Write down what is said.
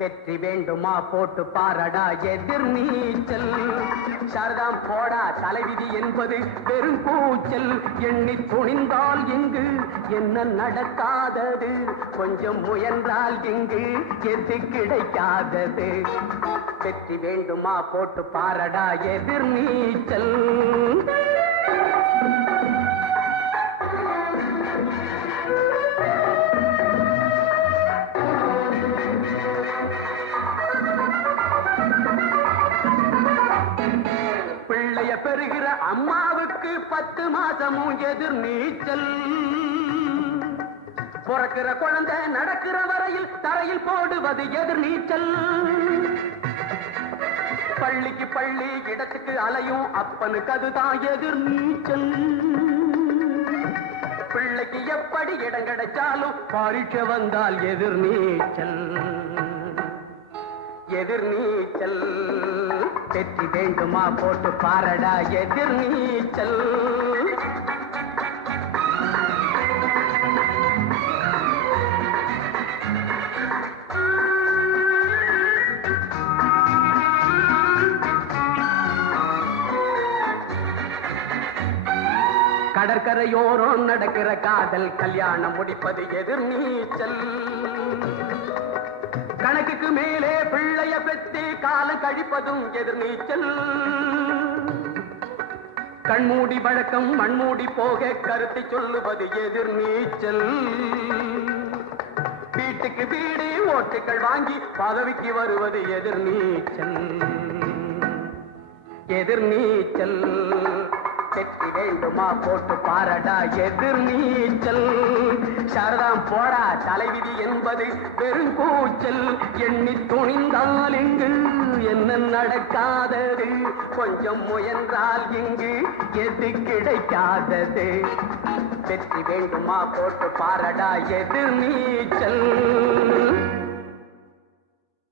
வெற்றி வேண்டுமா போட்டு பாரடா எதிர் நீச்சல். சாரதாம் போடா தலைவிதி என்பது பெரும் கூச்சல். எண்ணி துணிந்தால் இங்கு என்ன நடக்காதது, கொஞ்சம் முயன்றால் இங்கு எது கிடைக்காதது. வெற்றி வேண்டுமா போட்டு பாரடா எதிர் நீச்சல். பிள்ளைய பெறுகிற அம்மாவுக்கு 10 மாசமும் எதிர் நீச்சல். பிறக்கிற குழந்தை நடக்கிற வரையில் தரையில் போடுவது எதிர் நீச்சல். பள்ளிக்கு பள்ளி இடத்துக்கு அலையும் அப்பனுக்கு அதுதான் எதிர் நீச்சல். பிள்ளைக்கு எப்படி இடம் கிடைச்சாலும் பரீட்சை வந்தால் எதிர் நீச்சல். எதிர் நீச்சல். வெற்றி வேண்டுமா போட்டு பாரடா எதிர் நீச்சல். கடற்கரையோரம் நடக்கிற காதல் கல்யாணம் முடிப்பது எதிர் நீச்சல். கணக்குக்கு மேலே பிள்ளைய பெற்று காலம் கழிப்பதும் எதிர் நீச்சல். கண்மூடி வழக்கம் மண்மூடி போக கருத்தை சொல்லுவது எதிர் நீச்சல். வீட்டுக்கு வீடு ஓட்டுகள் வாங்கி பதவிக்கு வருவது எதிர் நீச்சல். எதிர் நீச்சல். வெற்றி வேண்டுமா போட்டு பாரடா எதிர் நீச்சல். சாரதாம் போடா தலைவிதி என்பது பெரும் கூச்சல். எண்ணி துணிந்தால் இங்கு என்ன நடக்காதது, கொஞ்சம் முயன்றால் இங்கு எது கிடைக்காதது. வெற்றி வேண்டுமா போட்டு பாரடா எதிர் நீச்சல்.